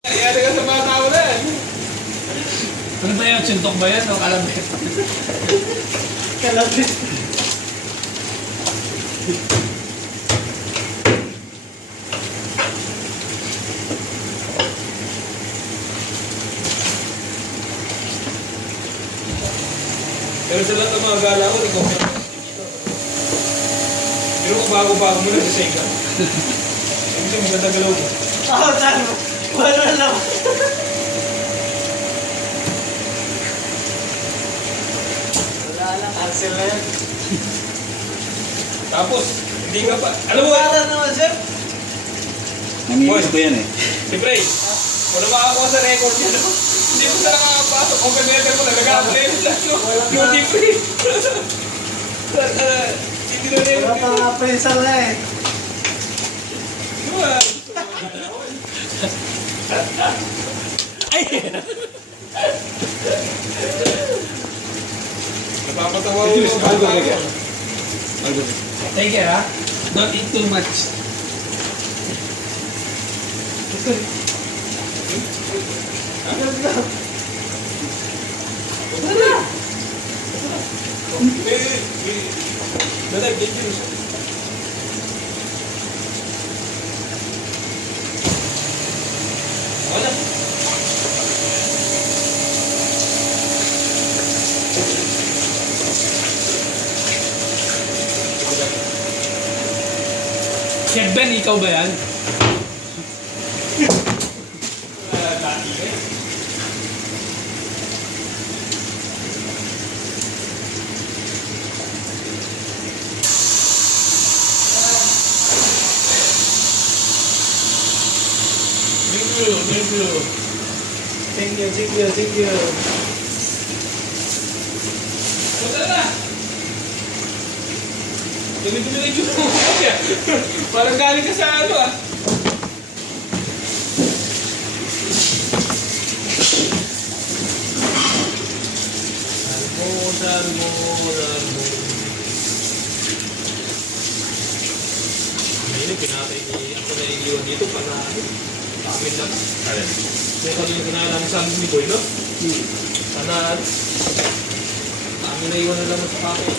Kaya ka sa mga tao na. Ano ba yan? Sintok ba yan o kalabit? Kalabit. Pero sa lahat ng mga gala ko, nag-offer. Pero kung bago-bago mo na sa Sega. Hindi mo maganda galaw mo. Oo, saan mo? Wala lang. Wala lang, cancel na yan. Tapos, hindi ka pa. Alam mo, Wala naman, sir. Namimiss ko yan eh. si Bray, wala makakuha sa record niya, no? Hindi mo na nakakapasok. Kung ganyan mo na, nag-a-apply mo lang, no? Duty free. Hindi na rin. Wala pa nga pencil na eh. Ay! Napapatawa ko yung bata ko. Take care, ha? Don't eat too much. Dalag, get you. Wala. Chef Ben, ikaw ba yan? Dati eh. Thank you, thank you. Thank you, thank you, thank you. Punta na! Dumi-dumi na yung mo. Parang galing ka sa ano ah. Dalmo. Ayun, pinatay ni ako na iliwan dito para amin lang. May kami yung kinalang sa amin ni Boy, no? Sana amin na iwan na lang sa kape.